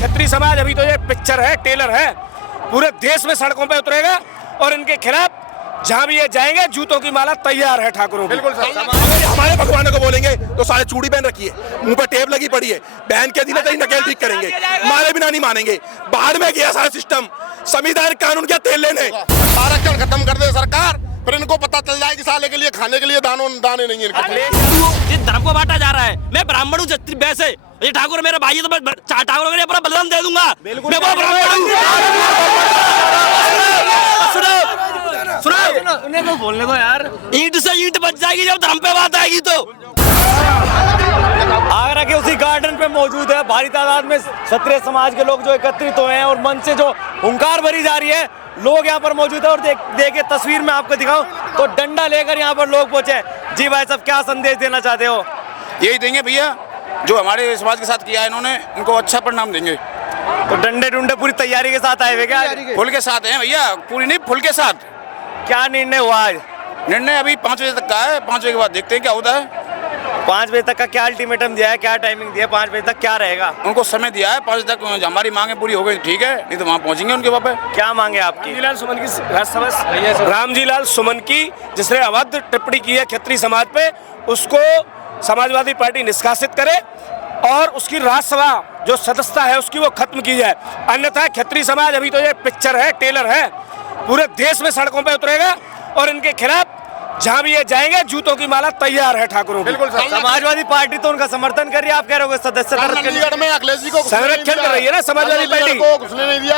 खत्री समाज अभी तो ये पिक्चर है, टेलर है, पूरे देश में सड़कों पे उतरेगा और इनके खिलाफ जहाँ भी ये जाएंगे जूतों की माला तैयार है ठाकुरों की। बिल्कुल सर। अगर हमारे भगवानों को बोलेंगे तो सारे चूड़ी पहन रखी है, मुंह पर टेप लगी पड़ी है, बहन के दिन नकेल ठीक करेंगे, मारे बिना नहीं मानेंगे। बाहर में गया सारा सिस्टम, संविधान कानून क्या तेल लेने। आरक्षण खत्म कर दे सरकार, फिर इनको पता चल जाए कि साले के लिए खाने के लिए दाने नहीं है। जिस धर्म को बांटा जा रहा है, मैं ब्राह्मण हूँ वैसे, ये ठाकुर मेरा भाई है तो मैं ठाकुर को अपना बलिदान दे दूंगा। मैं वो ब्राह्मण हूँ। उन्हें को बोलने दो यार। ईंट से ईंट बच जाएगी जब धर्म पे बात आएगी तो। आगरा के उसी गार्डन पे मौजूद है, भारी तादाद में क्षत्रिय समाज के लोग जो एकत्रित हुए हैं और मन से जो हुंकार भरी जा रही है, लोग यहाँ पर मौजूद है। और देखिए तस्वीर में आपको दिखाऊं तो डंडा लेकर यहाँ पर लोग पहुंचे। जी भाई साहब, क्या संदेश देना चाहते हो? यही देंगे भैया, जो हमारे समाज के साथ किया है इन्होंने, इनको अच्छा परिणाम देंगे। तो डंडे डुंडे पूरी तैयारी के साथ आए हुए क्या? फुल के साथ हैं भैया, पूरी नहीं फुल के साथ। क्या निर्णय हुआ आज? निर्णय अभी 5 बजे तक का है, 5 बजे के बाद देखते हैं क्या होता है। 5 बजे तक का क्या अल्टीमेटम दिया है, क्या टाइमिंग दिया है? 5 बजे तक क्या रहेगा? उनको समय दिया है 5 बजे तक, हमारी मांगे पूरी हो गई ठीक है, नहीं तो वहाँ पहुँचेंगे उनके वहाँ पे। क्या मांगे आपकी? रामजी लाल सुमन की जिसने अवैध टिप्पणी की है खत्री समाज पे, उसको समाजवादी पार्टी निष्कासित करे और उसकी राज्यसभा जो सदस्यता है उसकी वो खत्म की जाए। अन्यथा खत्री समाज अभी तो ये पिक्चर है, टेलर है, पूरे देश में सड़कों पे उतरेगा और इनके खिलाफ जहाँ भी ये जाएंगे जूतों की माला तैयार है ठाकुरों की। बिल्कुल सर। समाजवादी पार्टी तो उनका समर्थन कर रही है, आप कह रहे हो सदस्यता चंडीगढ़ में अखिलेश जी को संरक्षण कर रही है ना समाजवादी पार्टी। घुसने नहीं दिया।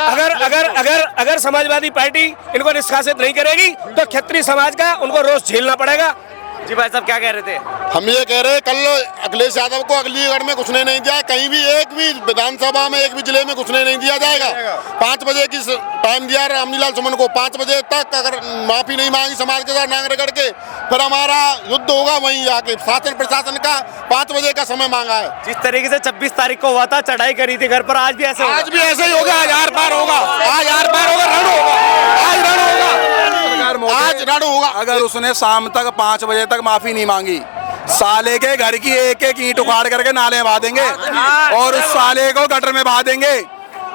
अगर समाजवादी पार्टी इनको निष्कासित नहीं करेगी तो खत्री समाज का उनको रोज झेलना पड़ेगा। जी भाई साहब, क्या कह रहे थे? हम ये कह रहे हैं कल अखिलेश यादव को अलीगढ़ में घुसने नहीं दिया, कहीं भी एक भी विधानसभा में एक भी जिले में घुसने नहीं दिया जाएगा। 5 बजे की टाइम दिया रामजी लाल सुमन को, 5 बजे तक अगर माफी नहीं मांगी समाज के साथ नांगरगढ़ के, फिर हमारा युद्ध होगा वहीं जाके। शासन प्रशासन का 5 बजे का समय मांगा है। जिस तरीके से 26 तारीख को हुआ था, चढ़ाई करी थी घर पर, आज भी ऐसे होगा? आज भी ऐसे ही होगा, आज आर पार होगा, आज आर पार होगा, रण होगा, आज रण होगा, आज रण होगा। अगर उसने शाम तक 5 बजे तक माफी नहीं मांगी, साले के घर की एक एक ईंट उखाड़ करके नाले में बहा देंगे और उस साले को गटर में बहा देंगे।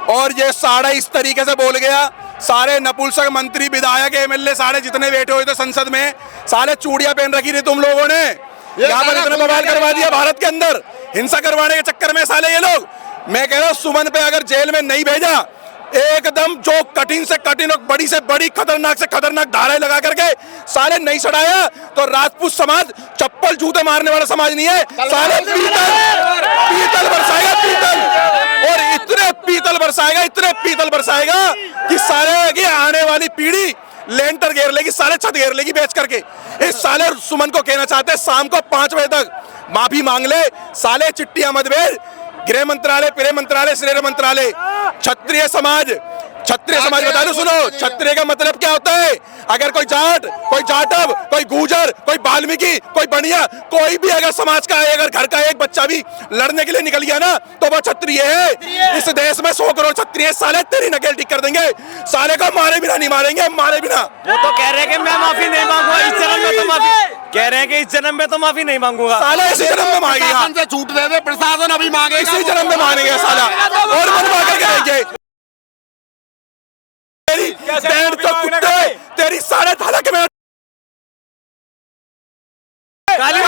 और ये साड़ा इस तरीके से बोल गया, सारे नपुंसक मंत्री विधायक एमएलए सारे जितने बैठे हुए थे संसद में, साले चूड़ियां पहन रखी थी तुम लोगों ने। यहाँ पर इतना बवाल करवा दिया भारत के अंदर, हिंसा करवाने के चक्कर में साले ये लोग। मैं कह रहा हूँ सुमन पे अगर जेल में नहीं भेजा, एकदम जो कठिन से कठिन और बड़ी से बड़ी खतरनाक से खतरनाक धाराएं लगा करके साले नहीं चढ़ाया तो राजपूत समाज चप्पल जूते मारने वाला समाज नहीं है। साले पीतल बरसाएगा, पीतल, और इतने पीतल बरसाएगा कि साले की आने वाली पीढ़ी लेंटर घेर लेगी, साले छत घेर लेगी बेच करके। इस साले सुमन को कहना चाहते हैं शाम को 5 बजे तक माफी मांग ले, साले चिट्ठियां मत भेज। गृह मंत्रालय, गृह मंत्रालय, श्रेय मंत्रालय, क्षत्रिय समाज बता दो, सुनो, क्षत्रिय का मतलब क्या होता है? अगर कोई जाट, कोई जाटव, कोई गुर्जर, कोई वाल्मीकि, कोई बनिया, कोई भी अगर समाज का है, अगर घर का एक बच्चा भी लड़ने के लिए निकल गया ना तो वो क्षत्रिय है। इस देश में 100 करोड़ क्षत्रिय, साले तेरी नकेल ठीक कर देंगे, साले को मारे बिना नहीं मारेंगे, मारे बिना। वो तो कह रहे हैं कि मैं माफी नहीं मांगूंगा इस जन्म में, तो माफी कह रहे हैं कि इस जन्म में तो माफी नहीं मांगूंगा। साले इसी जन्म में मांगेगा, से छूट दे दे, प्रशासन अभी मांगेगा, इसी जन्म में मानेंगे साला और मनवा करके रहेंगे। तेरी तो कुत्ते, तेरी सारे थालक में काली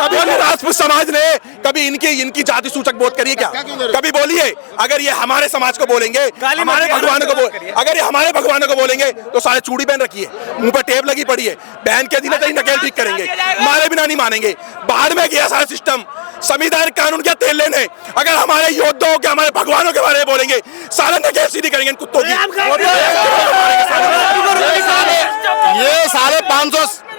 कभी राजपूत समाज ने कभी इनकी जाति सूचक बोध करिए क्या? कभी बोलिए। अगर ये हमारे समाज को बोलेंगे, हमारे भगवानों को अगर ये हमारे भगवानों को बोलेंगे तो सारे चूड़ी पहन रखी है, मुंह पर टेप लगी पड़ी है, बहन के दिन नकेल ठीक करेंगे, मारे बिना नहीं मानेंगे। बाहर में गया सारा सिस्टम, संविधान कानून क्या तेल लेने। अगर हमारे योद्धाओं के, हमारे भगवानों के बारे में बोलेंगे, सारे नकेल सीधी करेंगे इन कुत्तों की। ये सारे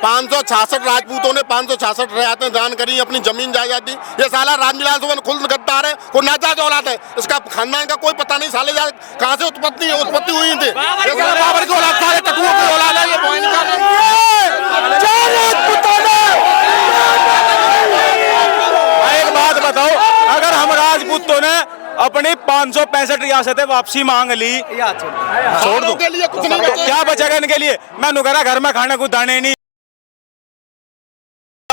566 राजपूतों ने 566 रियायतें दान करी, अपनी जमीन जायदाद दी। ये साला रामजी लाल सुमन खुद गद्दार है, वो नाजा के औलाद है, इसका खानदान का कोई पता नहीं, साले कहाँ से उत्पत्ति हुई थी। ये साला बाबर की औलाद, सारे टटुओं की औलाद है, ये बहन का। एक बात बताओ, अगर हम राजपूतों ने अपनी 565 रियासतें वापसी मांग ली, छोड़ दो, के लिए कुछ नहीं बचा। क्या बचेगा इनके लिए? मैं नुकरा घर में खाने को दाने नहीं,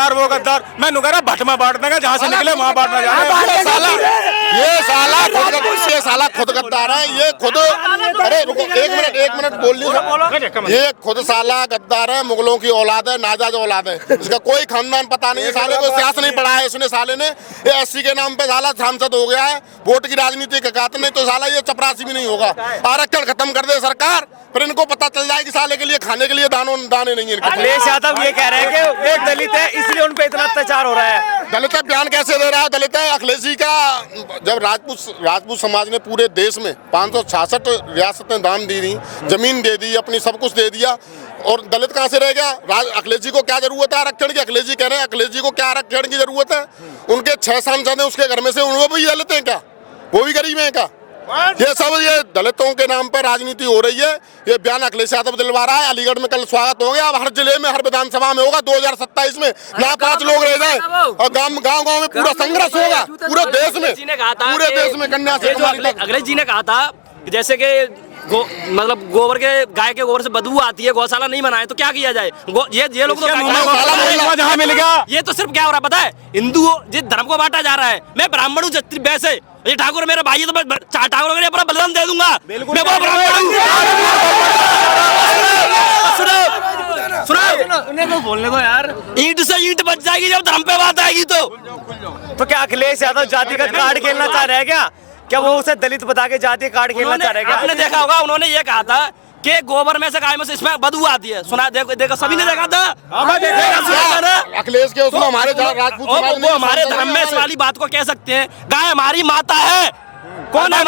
गद्दार वो गद्दार। मैं कह रहा भट में बांट देंगे, जहाँ से निकले वहाँ बांटना ये साला खुद गद्दार है। ये खुद, अरे रुको एक मिनट बोल ली। ये खुद साला गद्दार है, मुगलों की औलाद है, नाजायज औलाद है। इसका कोई खानदान पता नहीं है, साले को इतिहास नहीं पढ़ा है इसने। साले ने ये एससी के नाम पे साला सांसद हो गया है, वोट की राजनीति का कात नहीं तो साला ये चपरासी भी नहीं होगा। आरक्षण खत्म कर दे सरकार, फिर इनको पता चल जाएगी साले के लिए खाने के लिए दाने नहीं है। अखिलेश यादव ये कह रहे हैं कि एक दलित है इसलिए उन पे इतना अत्याचार हो रहा है। दलित है बयान कैसे दे रहा है? दलित है अखिलेश जी का। जब राजपूत समाज ने पूरे देश में 566 रियासतें दान दी थी, जमीन दे दी, अपनी सब कुछ दे दिया, और दलित कहाँ से रह गया? अखिलेश जी को क्या जरूरत है आरक्षण की? अखिलेश जी कह रहे हैं अखिलेश जी को क्या आरक्षण की जरूरत है? उनके 6 सांसद हैं उसके घर में से, वो भी दलित हैं क्या? वो भी गरीब हैं क्या? ये सब ये दलितों के नाम पर राजनीति हो रही है। ये बयान अखिलेश यादव दिलवा रहा है। अलीगढ़ में कल स्वागत हो गया, अब हर जिले में, हर विधानसभा में होगा 2027 में। ना 5 लोग रह जाए और गांव में पूरा संघर्ष होगा पूरे देश में, पूरे देश में। कन्या से अखिलेश जी ने कहा था जैसे कि मतलब गोबर के, गाय के गोबर से बदबू आती है, गौशाला नहीं बनाए तो क्या किया जाए? ये लोग तो जहाँ मिल गया। ये तो सिर्फ क्या हो रहा है पता है? हिंदू जिस धर्म को बांटा जा रहा है। मैं ब्राह्मण हूँ वैसे, ये ठाकुर मेरा भाई है तो मैं ठाकुर को अपना बलिदान दे दूंगा। मैं वो ब्राह्मण हूँ। सुनो उन्हें तो बोलने दो यार। ईंट से ईंट बच जाएगी जब धर्म पे बात आएगी तो क्या अखिलेश यादव जातिगत कार्ड खेलना चाह रहे हैं क्या वो उसे दलित बता के जाति कार्ड खेलना चाह रहे हैं? आपने देखा होगा, उन्होंने ये कहा था कि गोबर में से, गाय में से इसमें बदबू आती है। सुना देखो सभी ने देखा था। अखिलेश के उसमें हमारे राजपूत वो हमारे धर्म में इस वाली बात को कह सकते हैं। गाय हमारी माता है। कौन है?